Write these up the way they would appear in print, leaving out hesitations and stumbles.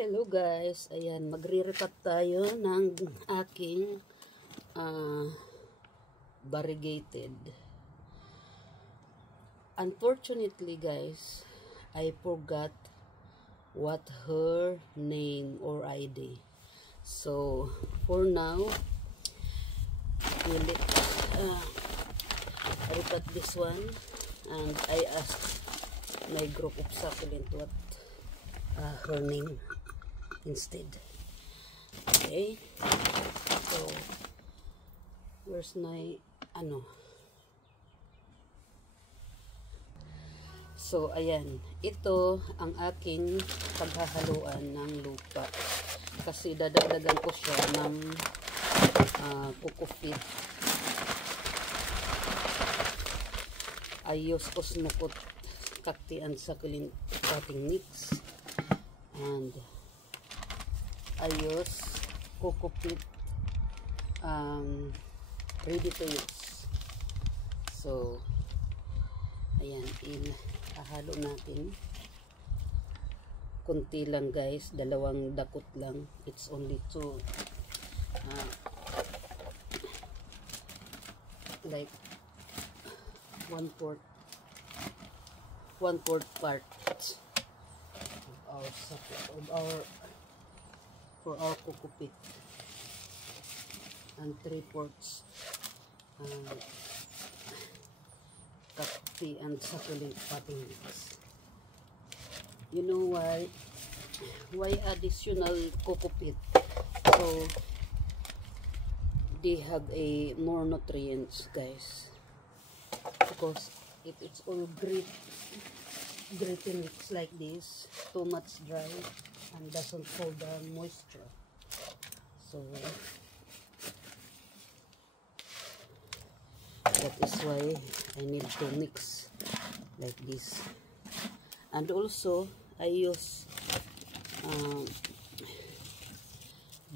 Hello guys, ayan, magre-repat tayo ng aking variegated. Unfortunately guys, I forgot what her name or ID. So, for now, we'll repat this one, and I asked my group of succulent what her name instead. Okay, so where's my so ayan, ito ang aking paghahaluan ng lupa kasi dadagdagan ko siya ng kukupit, ayos osmokot cacti and succulent potting mix, and ayos kukupit ready to use. So ayan, ahalo natin kunti lang guys, dalawang dakot lang, it's only two like 1/4 part for our kukupit, and 3/4 cacti and succulent potting mix. You know why additional kukupit? So they have a more nutrients guys, because if it's all gritty mix like this, too much dry and doesn't hold the moisture. So that is why I need to mix like this. And also I use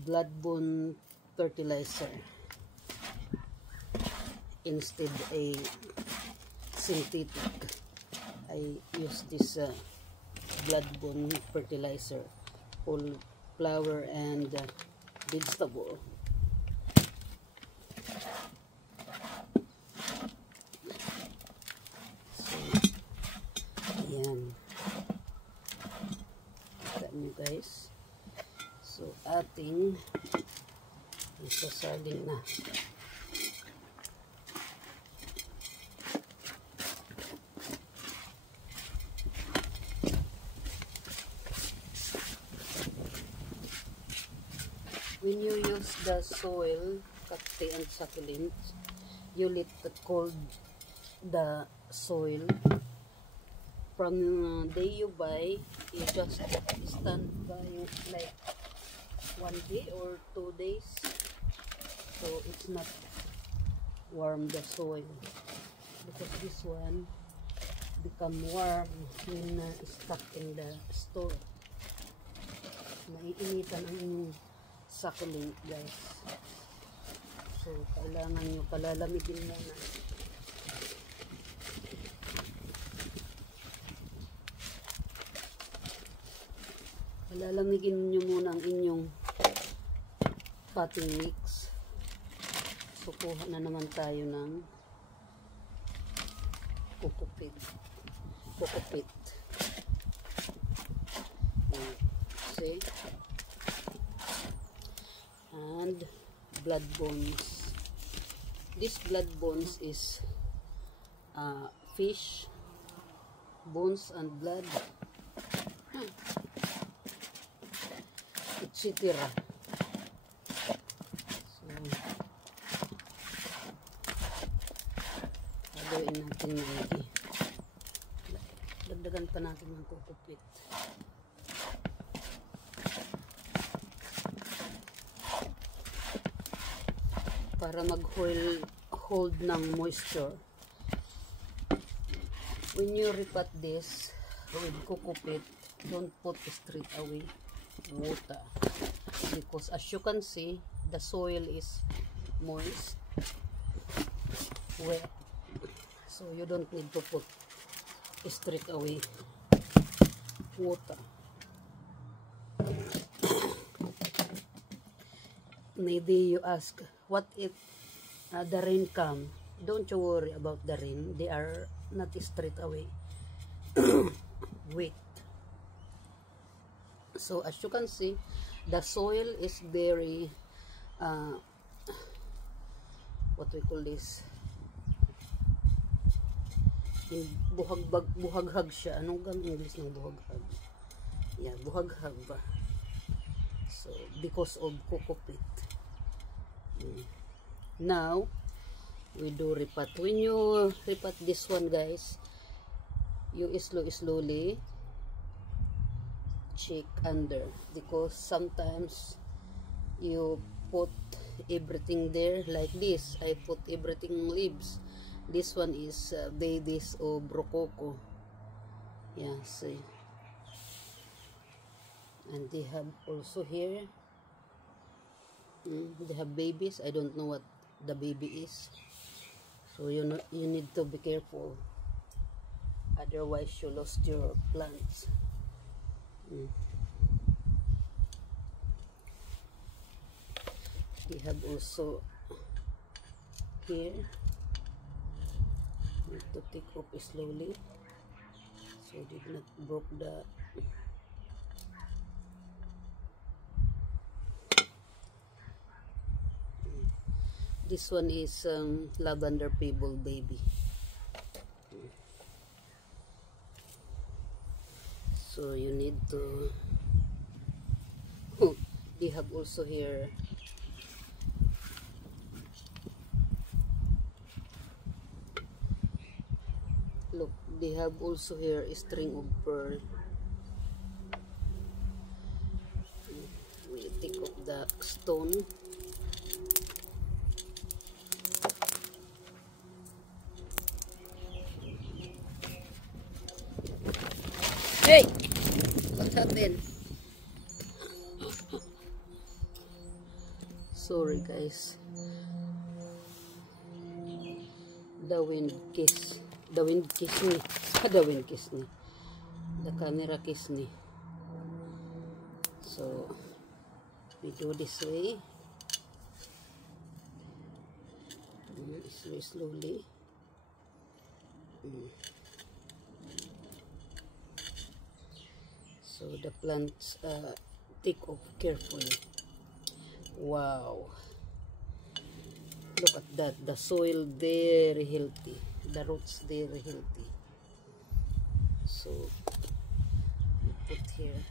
blood-borne fertilizer instead a synthetic. I use this blood-borne fertilizer for flower and vegetable. So, ayan. Kita nyo guys. So, ating isasalin na. When you use the soil, cacti and succulents, you let it cold the soil. From the day you buy, you just stand by like 1 day or 2 days, so it's not warm the soil, because this one become warm when stuck in the store. Maiinitan ang inyong succulent guys, so kailangan nyo palalamigin muna. Palalamigin nyo muna ang inyong potting mix. So kuha na naman tayo ng kukupit. See? And blood bones. This blood bones is fish bones and blood, etc. So gagawin natin maigi. Dagdagan pa natin ng kukupit para mag-hold ng moisture. When you repat this with kukupit, don't put straight away water, because as you can see, the soil is moist, wet, so you don't need to put straight away water. Maybe you ask, what if the rain come? Don't you worry about the rain. They are not straight away. Wait. So as you can see, the soil is very, what we call this? Buhaghag siya. Anong gang English ng buhaghag? Yeah, buhaghag ba? So, because of coco peat. Now, we do repat. When you repat this one, guys, you slowly check under, because sometimes you put everything there like this. I put everything leaves. This one is babies of rococo. Yeah, see. And they have also here, they have babies. I don't know what the baby is, so you need to be careful, otherwise you lost your plants. They have also here, need to take off slowly so did not broke the this one is lavender pebble baby. So you need to they have also here look, they have also here a string of pearl. We take off the stone. Hey! What happened? Sorry guys. The wind kiss me. The wind kiss me. The camera kiss me. So we do this way. Slowly. So the plants take off carefully. Wow, look at that, the soil very healthy, the roots very healthy. So we put here.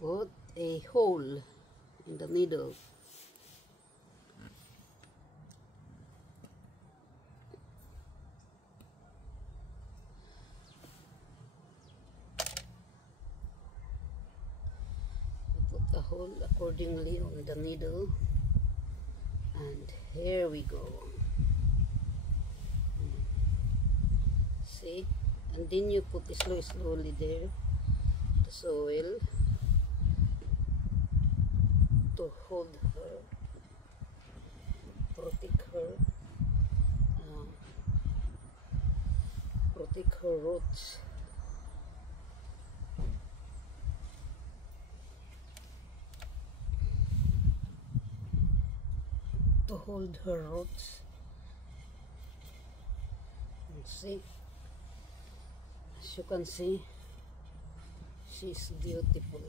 Put a hole in the middle. Put a hole accordingly on the middle, and here we go. See, and then you put slowly there the soil to hold her, protect her roots. To hold her roots. And see, as you can see, she's beautiful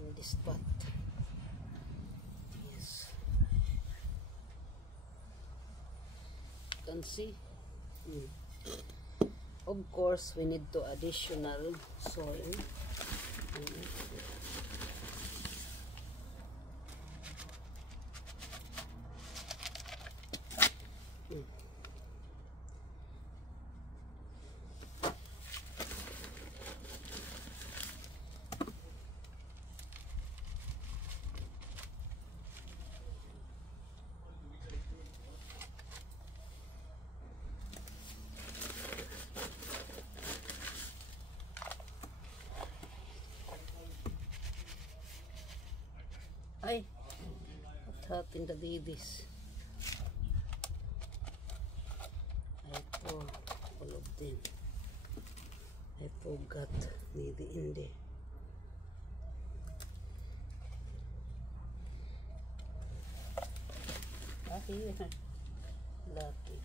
in this pot. Can see. Of course we need to additional soil. hot in the babies. I pour all of them. I forgot maybe in there. Here, lucky.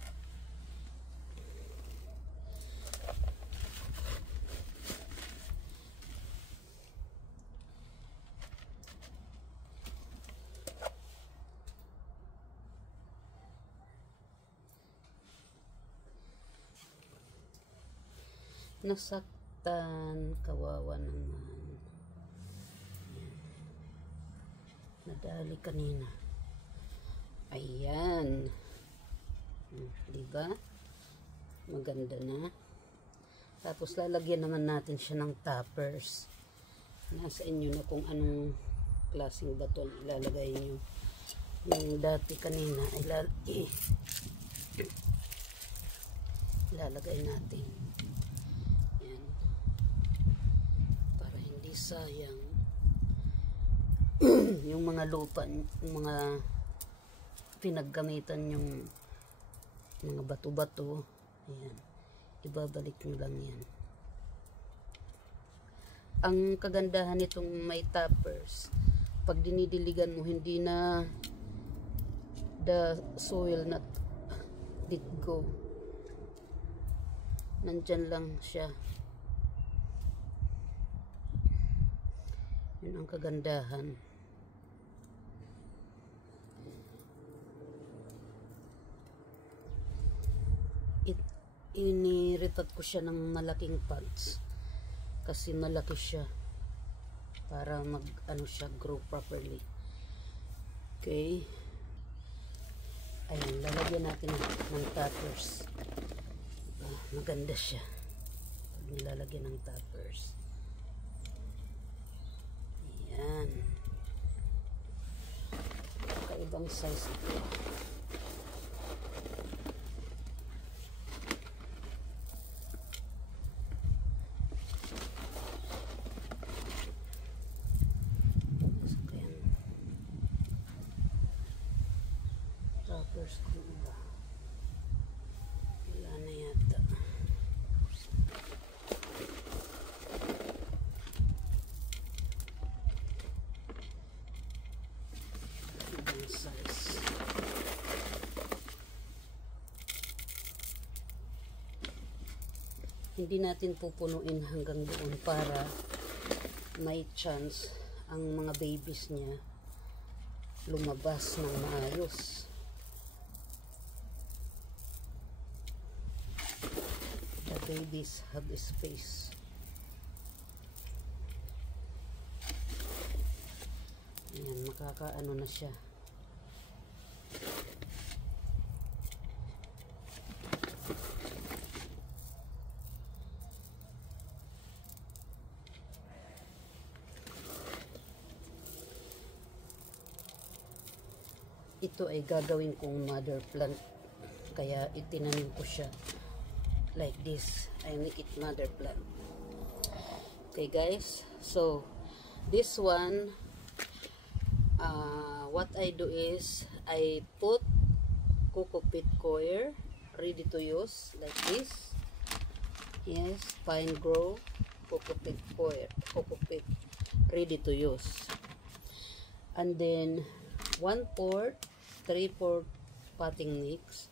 Nasaktan, kawawa naman. Nadali kanina. Ayan. Diba? Maganda na. Tapos lalagyan naman natin siya ng toppers. Nasa inyo na kung anong klaseng baton ilalagay nyo. Yung dati kanina ilalagay natin. Ayan. Para hindi sayang yung mga lupa, yung mga pinaggamitan, yung mga bato-bato. Ayan. Ibabalik nyo lang yan. Ang kagandahan nitong may toppers, pag dinidiligan mo, hindi na the soil not let go. Nandyan lang siya. Yun ang kagandahan. Iniritat ko siya ng malaking pots kasi malaki siya para siya grow properly. Okay, ayun, lalagyan natin ng toppers. Maganda siya pag nilalagyan ng toppers. Ayan, kaibang size ito. Toppers ko ba? Wala na yata. Ibang size. Hindi natin pupunuin hanggang doon para may chance ang mga babies niya lumabas ng maayos. The babies have space. Ayan, makakaano na siya. Ito ay gagawin kong mother plant, kaya itinanim ko siya like this. I make it mother plant. Okay guys, so this one, what I do is I put coco peat coir ready to use like this. Yes, Pine Grove coco peat coir, coco peat ready to use. And then 1/4, 3/4 potting mix,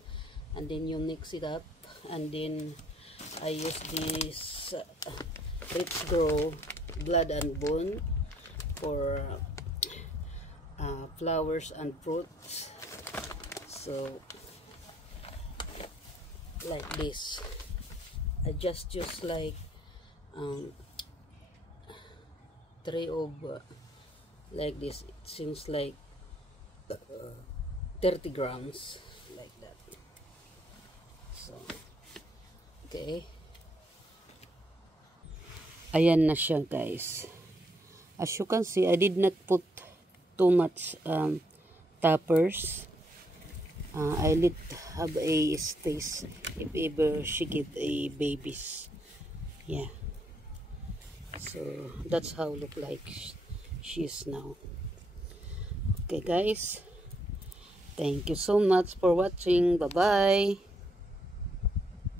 and then you mix it up, and then I use this Rich Grow Blood and Bone for flowers and fruits. So like this, I just use like 3 of like this. It seems like 30 grams like that. So okay, ayan na siya guys. As you can see, I did not put too much toppers. I let have a space if ever she give a babies. Yeah, so that's how look like she is now. Okay guys, Thank you so much for watching. Bye-bye.